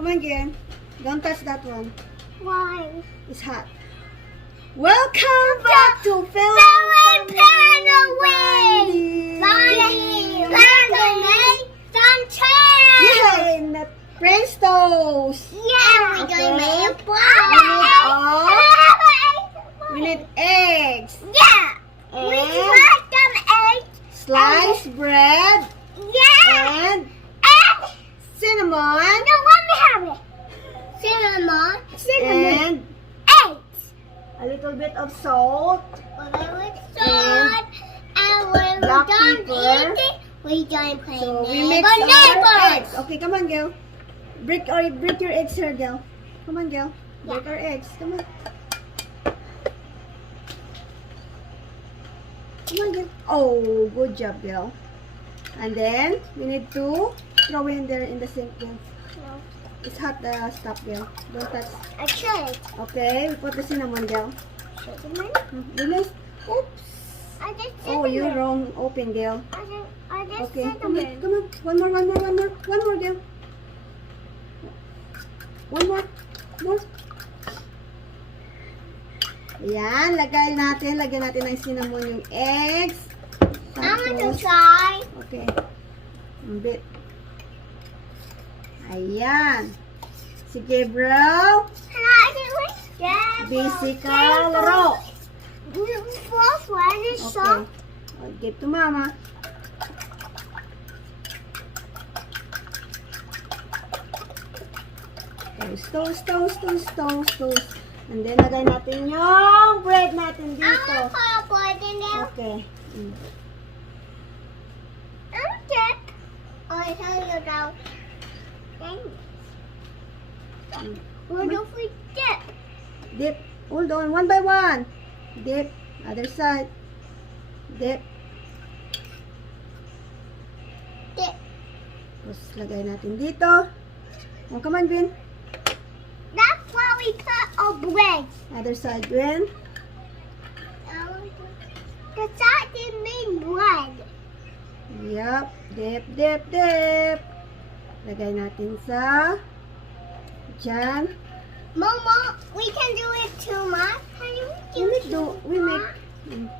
Come on, Gil. Don't touch that one. Why? It's hot. Welcome back to Philip Family. Yay! Na French toast. Yeah, we're Okay. gonna make a We need eggs. Yeah. We And tried some eggs. sliced bread. Yeah. And And cinnamon. no, let me have it. Cinnamon. And Eggs. a little bit of salt. When I was salt, and when we're black done pepper. eating, we're done playing So we mix our eggs. Okay, come on, Gil. Break your eggs here, Gil. Come on, Gil. Break our eggs. Come on. Come on, Gil. Oh, good job, Gil. And then we need to throw in there in the sink, Gil. No, It's hot, the stuff, Gil. Don't touch. I should. Okay, we put the cinnamon, Gil. Cinnamon? Release. Oops. I just Oh, you cinnamon. wrong. Open, Gil. I just Okay, come on, cinnamon. come on. One more, Gil. One more. More. Yan, lagyan natin ng cinnamon yung eggs. I want to Tapos, try. okay. Ang bit. Ayan. Si Gabriel, Can I do it? Yeah. busy ka laro. The first one is Okay. soft. Oh, give to mama. Toast. And then, lagay natin yung bread natin I dito. want to put a board in there. Okay. I'm check. I tell you now. Thanks. What if we dip? Dip. Hold on. One by one. Dip. Other side. Dip. Dip. Tapos, lagay natin dito. Oh, come on, Gwen. That's why we cut our bread. Other side, Gwen. Because that didn't mean bread. Yup. Dip. Lagay natin sa dyan. Mama, we can do it too much. We make.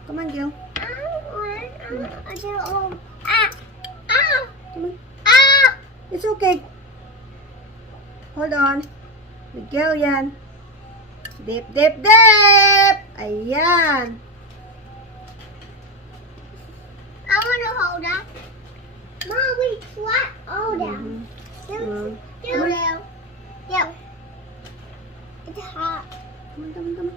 Come on, Gil. I do all. Come on. It's okay. Hold on. Miguel yan. Dip. Ayan. I want to hold that. Mom, we flat all down. Mhm. Yeah. It's hot. Come on.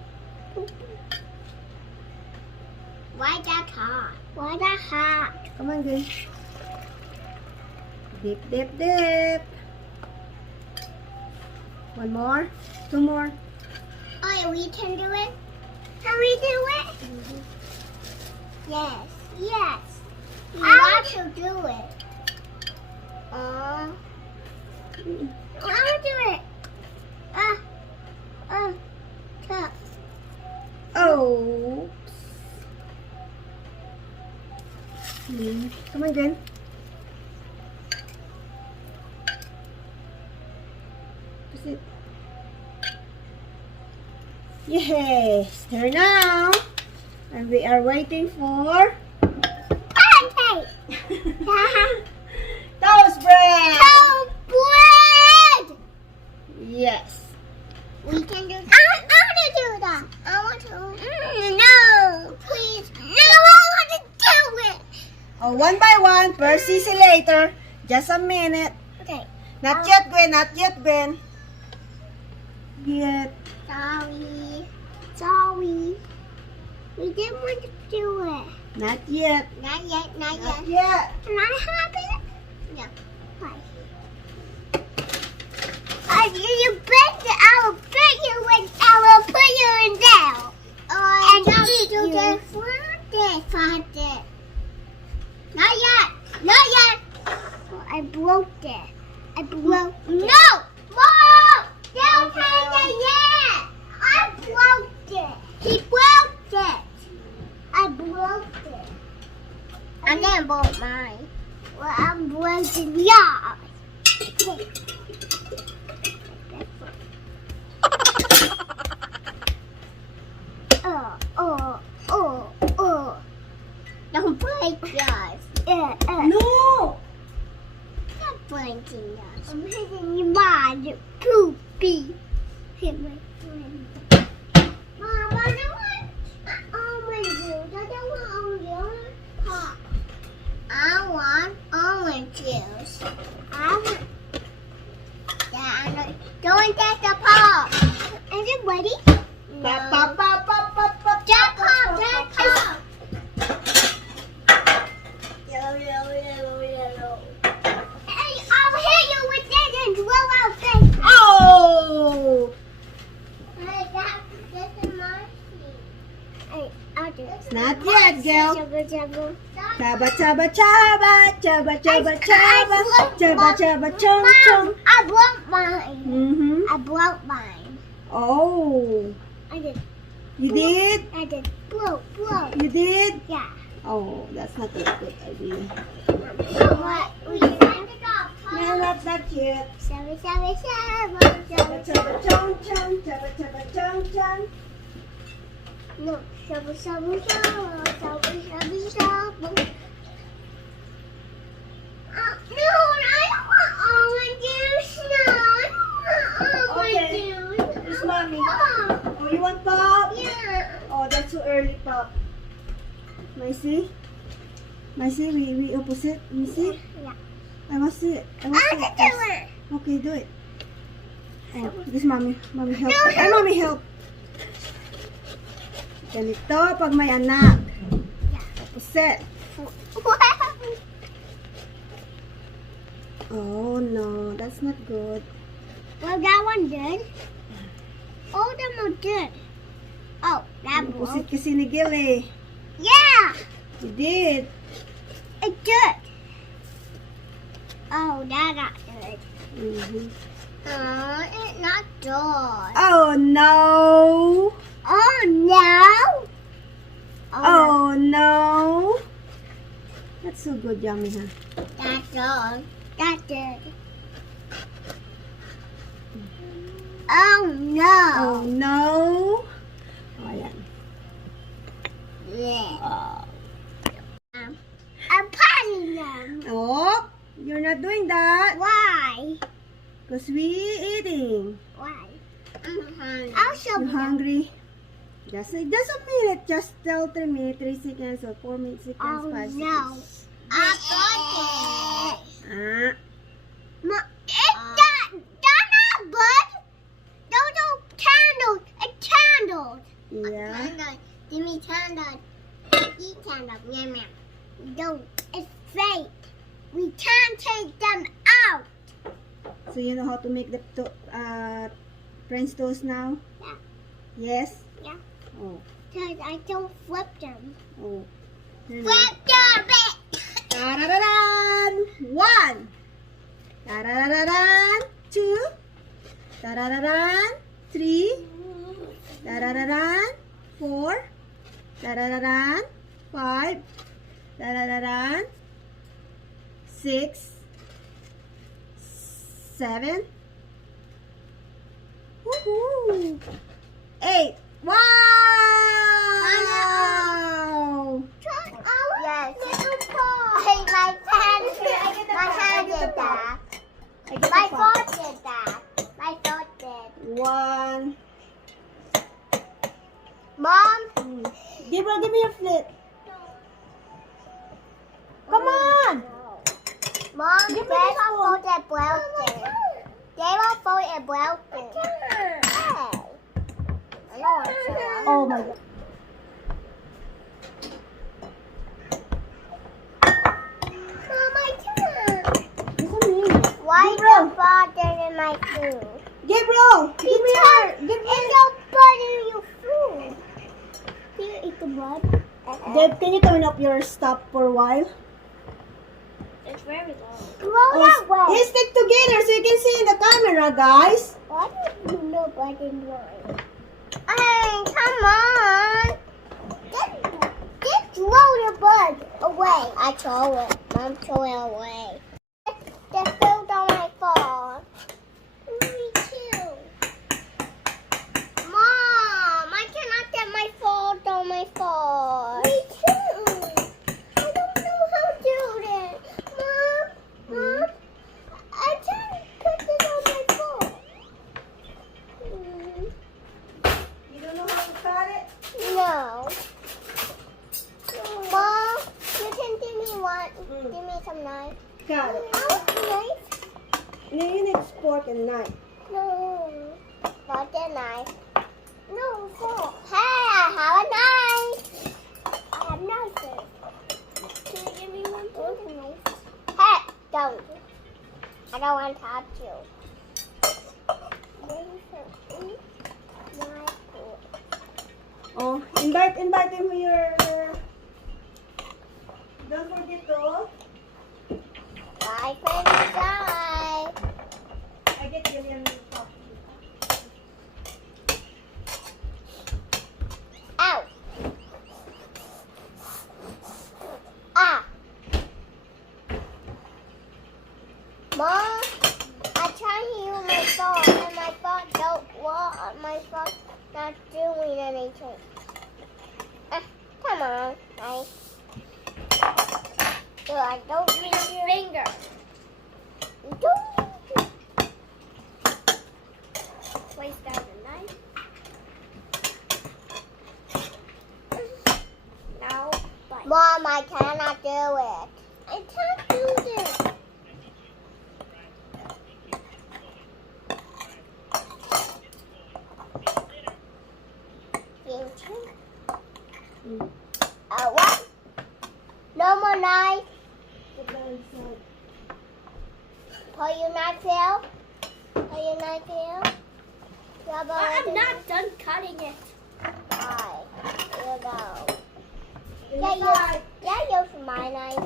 Why that hot? Why that hot? Come on, Gil. Dip. One more. Two more. Oh, yeah, we can do it. Can we do it? Yes. We want to do it. I want to do it. Cup. Oh. Come on, Gil. That's it. Yes, turn now. And we are waiting for Pancake. toast bread. Oh, bread. Yes. We can do that. I want to do that. I want to. No, please. No, I want to do it. Oh, one by one. First, see later. Just a minute. Okay. Not yet, Gwen. Yet. Sorry. We didn't want to do it. Not yet. Not yet. Not yet. Can I have it? No. Why? You bet that I will put you in. I will put you in there. And eat you. Find it. Not yet. Oh, I broke it. No! Mom! Don't find it yet! I broke it. He broke it. I broke it. I'm gonna break mine. Well, I'm breaking yours. I'm hitting your mind, poopy. Hit my friend. Mom, I don't want almond juice. I don't want orange pop. I want orange juice. I want. Yeah, don't take the pop. Is it ready? No. Pop, pop, pop, pop, pop, Jack pop, Jack pop. Hey, I'll hit you with this and blow out this. Oh! Hey, that's a monkey. Hey, I'll do it. Not yet, girl. Jabba, jabba. Chaba, chaba, chaba, chaba, chaba, chaba, chaba, chaba, chong, chong. Mom, I broke mine. Mm-hmm. I broke mine. Oh, I did. you did? I did. Blow, blow. You did? Yeah. Oh, that's not a good idea. What? We have to go. No, that's not cute. Shabba, shabba, shabba, Chaba, shabba. chaba, chong, chong, chaba, chaba, chong, chong. No, shabba, shabba, shabba, shabba, shabba, shabba. No, I don't want orange juice. No, I don't want orange Okay. juice. Miss Mommy. Pop. Oh, you want pop? Yeah. Oh, that's too early, pop. Maisy? Maisy, we opposite. Let me see. Yeah. I want see it. I want I see can it. do it. Okay, do it. Oh, this mommy. Mommy help. No, Ay, mommy help. Ganito pag may anak. Opposite. Oh, no. That's not good. Well, that one did. All of them are good. Oh, that Opposite broke. kasi ni Gil eh. Yeah, You did. it did. Oh, that not good. Mhm. Oh, it's not good. Oh, no. Oh, no. Oh, no. That's so good, yummy, huh? That's good. That's good. Oh, no. Oh, no. Oh, ayan. Yeah. Oh. I'm patting them. Oh, you're not doing that. Why? Because we eating. Why? I'll show You you. hungry? Just a minute. Just tell 3 minutes, 3 seconds, or 4 minutes, seconds, Oh, 5 no. seconds. I got it. Ah, That's not good. Those are candles. It's candles. yeah. Candles. Give me candles. Eat candles. Yum, yum. Don't. It's fake. We can't take them out. So you know how to make the French toast now? Yeah. Yes? Yeah. Oh. Because I don't flip them. Oh. Flip them. Ta-da-da-dan! 1. Ta-da-da-da-dan! 2. Ta-da-da-dan! 3. Ta-da-da-dan! 4. Ta-da-da-dan! 5. Ta-da-da-dan! 6. 7. Woohoo! 8. Wow! Yes. Hey, my hand did that. My foot did that. My foot did. 1. Mom. Gabriel, give me your flip. Come on! Mom, Give me Dave this will one. fold it broken. Dave will fold it broken. Hey. I don't want to. Oh my god. Oh, my turn. What's the mean? Why Gabriel. the father in my food? Gabriel! Give me your... Give me It's your blood in your food. Can you eat the blood? Dave, can you turn up your stop for a while? It's very low. Blow that way. Let's stick together so you can see in the camera, guys. Why do you know blood in mine? Hey, come on. Just throw the blood away. I throw it. Mom throw it away. The food on my phone. Me too. Mom, I cannot get my phone on my phone. Me too. I don't know how to do this. Mom, I can't fork and knife. No. Not a knife. No, fork. Hey, I have a knife. I have knives. Can you give me one fork and knife? Hey, don't. I don't want to touch you. Oh, invite him here. Don't forget to. Bye for inside. I get gillean coffee. Ow. Ah. Mom, I tried to use my phone and my phone don't work. My phone not doing anything. Come on, nice. So I don't use your finger. Don't. Place down the knife. Now, Mom, I cannot do it. I can't do this. What? No more knife. Pull your knife here. Pull your knife here. I'm not done cutting it. Alright, here you go. Use my knife.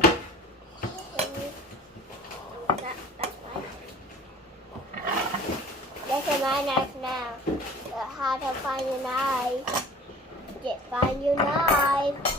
That's fine. This is my knife now. How to find your knife? Find your knife.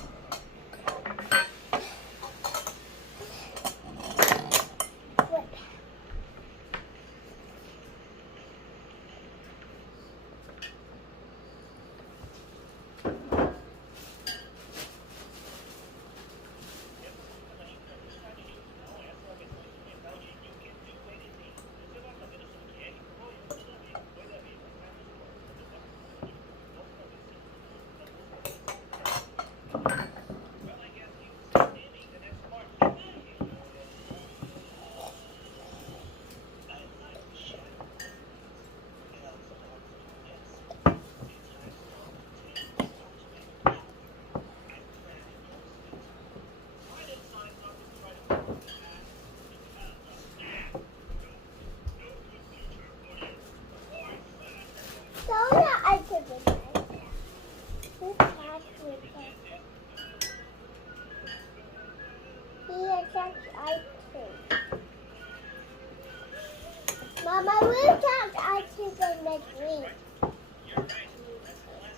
Mama, we'll touch ice cream next week.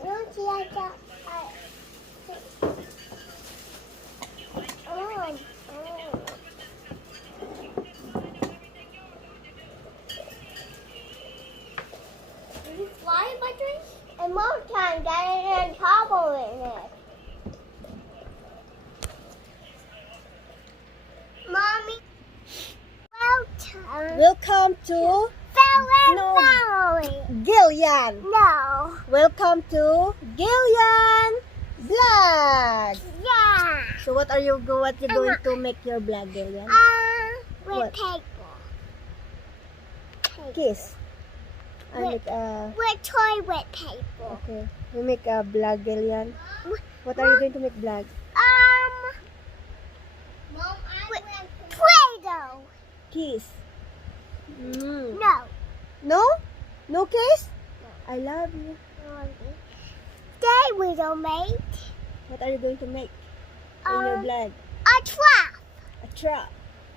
Don't see I got Did you fly in my drink? And most times I didn't trouble in it. Mommy, Welcome to Gillean. No. Welcome to Gillean vlog. Yeah. So what you going to make your vlog, Gillean? With What? paper. Kiss. I With- make a With toilet paper. okay. We make a vlog, Gillean. What are you going to make vlog? Mom, with Play-Doh. Kiss. Mm. No. No? No kiss? I love you. Today we don't make What are you going to make in your vlog? a trap. A trap.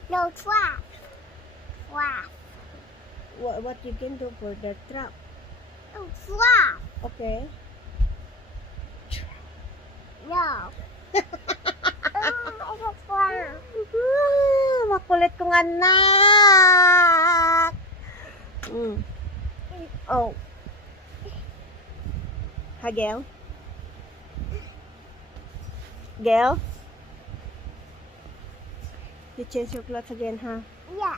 No trap. Trap. What you can do for the trap? No trap. Okay. No. It's a trap. Makulit kong anak. Oh. Hi, Gail. Gail? You change your clothes again, huh? Yeah.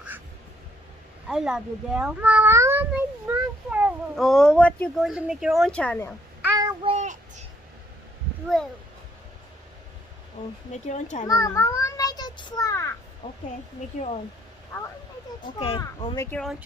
I love you, Gail. Mom, I want to make my channel. Oh, what you going to make your own channel? I went blue. Oh, make your own channel. Mom, I now. want to make a trap. Okay, make your own. I want to make a trap. Okay, oh, make your own channel.